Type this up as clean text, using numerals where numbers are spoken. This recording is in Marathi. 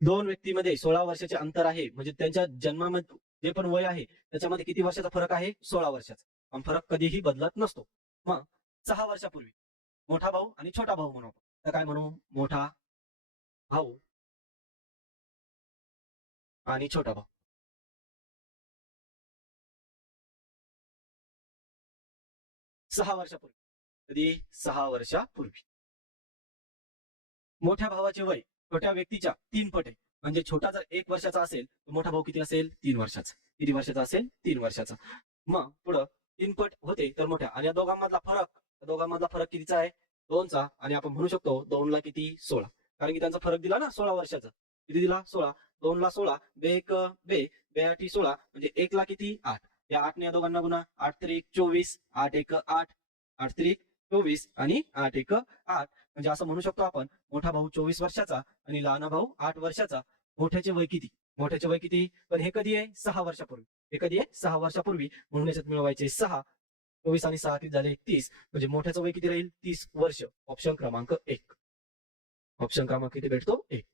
दोन व्यक्तीमध्ये 16 वर्षाचे अंतर आहे, म्हणजे त्यांच्या जन्मामध्ये जे पण वय आहे त्याच्यामध्ये किती वर्षाचा फरक आहे? 16 वर्षाचा. पण फरक कधीही बदलत नसतो. मग 6 वर्षापूर्वी मोठा भाऊ आणि छोटा भाऊ म्हणू आपण. तर काय म्हणू? मोठा भाऊ आणि छोटा भाऊ. 6 वर्षापूर्वी. कधी? 6 वर्षापूर्वी. मोठ्या भावाचे वय छोट्या व्यक्तीच्या 3 पट आहे. म्हणजे छोटा जर 1 वर्षाचा असेल, तर मोठा भाऊ किती असेल? 3 वर्षाचा. किती वर्षाचा असेल? 3 वर्षाचा. मग पुढं 3 पट होते तर मोठ्या, आणि या दोघांमधला फरक कितीचा आहे? 2चा. आणि आपण म्हणू शकतो 2 ला किती? 16. कारण की त्यांचा फरक दिला ना 16 वर्षाचा. किती दिला? 16. 2 ला 16, बे एक बे, बे आठी 16, म्हणजे 1 ला किती? 8. या 8 ने या दोघांना गुणा. 8 त्रिक 24, 8 एक 8, 8 त्रिक 24 आणि 8 एक 8. म्हणजे असं म्हणू शकतो आपण, मोठा भाऊ 24 वर्षाचा आणि लहाना भाऊ 8 वर्षाचा. मोठ्याचे वय किती? मोठ्याचे वय किती? पण हे कधी आहे? 6 वर्षापूर्वी. हे कधी आहे? 6 वर्षापूर्वी. म्हणून याच्यात मिळवायचे 6. 24 आणि 6 किती झाले? 30. म्हणजे मोठ्याचं वय किती राहील? 30 वर्ष. ऑप्शन क्रमांक 1. ऑप्शन क्रमांक किती भेटतो? 1.